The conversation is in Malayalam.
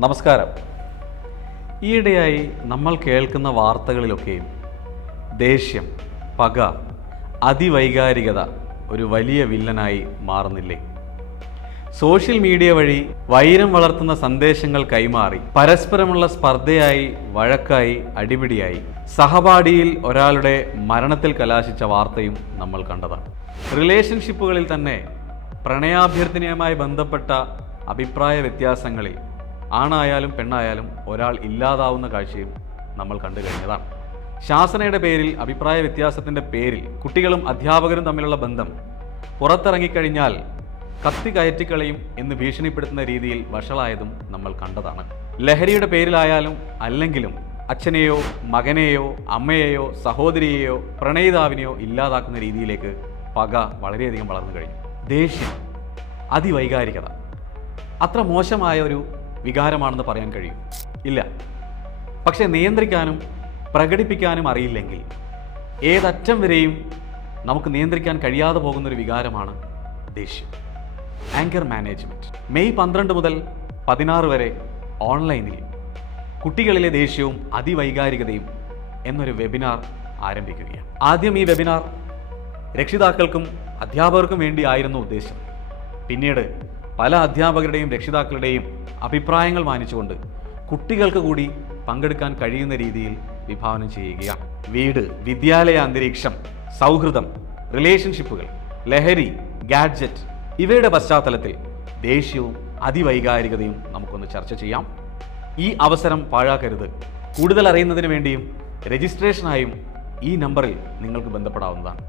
നമസ്കാരം. ഈയിടെയായി നമ്മൾ കേൾക്കുന്ന വാർത്തകളിലൊക്കെയും ദേഷ്യം, പക, അതിവൈകാരികത ഒരു വലിയ വില്ലനായി മാറുന്നില്ലേ? സോഷ്യൽ മീഡിയ വഴി വൈരം വളർത്തുന്ന സന്ദേശങ്ങൾ കൈമാറി പരസ്പരമുള്ള സ്പർദ്ധയായി, വഴക്കായി, അടിപിടിയായി സഹപാഠിയിൽ ഒരാളുടെ മരണത്തിൽ കലാശിച്ച വാർത്തയും നമ്മൾ കണ്ടതാണ്. റിലേഷൻഷിപ്പുകളിൽ തന്നെ പ്രണയാഭ്യർത്ഥനയുമായി ബന്ധപ്പെട്ട അഭിപ്രായ വ്യത്യാസങ്ങളിൽ ആണായാലും പെണ്ണായാലും ഒരാൾ ഇല്ലാതാവുന്ന കാഴ്ചയും നമ്മൾ കണ്ടു കഴിഞ്ഞതാണ്. ശാസനയുടെ പേരിൽ, അഭിപ്രായ വ്യത്യാസത്തിൻ്റെ പേരിൽ കുട്ടികളും അധ്യാപകരും തമ്മിലുള്ള ബന്ധം പുറത്തിറങ്ങിക്കഴിഞ്ഞാൽ കത്തി കയറ്റിക്കളയും എന്ന് ഭീഷണിപ്പെടുത്തുന്ന രീതിയിൽ വഷളായതും നമ്മൾ കണ്ടതാണ്. ലഹരിയുടെ പേരിലായാലും അല്ലെങ്കിലും അച്ഛനെയോ മകനെയോ അമ്മയെയോ സഹോദരിയെയോ പ്രണയിതാവിനെയോ ഇല്ലാതാക്കുന്ന രീതിയിലേക്ക് പക വളരെയധികം വളർന്നു കഴിഞ്ഞു. ദേഷ്യം, അതിവൈകാരികത അത്ര മോശമായ ഒരു വികാരമാണെന്ന് പറയാൻ കഴിയും? ഇല്ല. പക്ഷേ നിയന്ത്രിക്കാനും പ്രകടിപ്പിക്കാനും അറിയില്ലെങ്കിൽ ഏതറ്റം വരെയും നമുക്ക് നിയന്ത്രിക്കാൻ കഴിയാതെ പോകുന്നൊരു വികാരമാണ് ദേഷ്യം. ആങ്കർ മാനേജ്മെൻറ്റ് മെയ് 12 മുതൽ 16 വരെ ഓൺലൈനിൽ കുട്ടികളിലെ ദേഷ്യവും അതിവൈകാരികതയും എന്നൊരു വെബിനാർ ആരംഭിക്കുകയാണ്. ആദ്യം ഈ വെബിനാർ രക്ഷിതാക്കൾക്കും അധ്യാപകർക്കും വേണ്ടി ആയിരുന്നു ഉദ്ദേശം. പിന്നീട് പല അധ്യാപകരുടെയും രക്ഷിതാക്കളുടെയും അഭിപ്രായങ്ങൾ മാനിച്ചുകൊണ്ട് കുട്ടികൾക്ക് കൂടി പങ്കെടുക്കാൻ കഴിയുന്ന രീതിയിൽ വിഭാവനം ചെയ്യുകയാണ്. വീട്, വിദ്യാലയ അന്തരീക്ഷം, സൗഹൃദം, റിലേഷൻഷിപ്പുകൾ, ലഹരി, ഗാഡ്ജറ്റ് ഇവയുടെ പശ്ചാത്തലത്തിൽ ദേഷ്യവും അതിവൈകാരികതയും നമുക്കൊന്ന് ചർച്ച ചെയ്യാം. ഈ അവസരം പാഴാക്കരുത്. കൂടുതൽ അറിയുന്നതിന് വേണ്ടിയും രജിസ്ട്രേഷനായും ഈ നമ്പറിൽ നിങ്ങൾക്ക് ബന്ധപ്പെടാവുന്നതാണ്.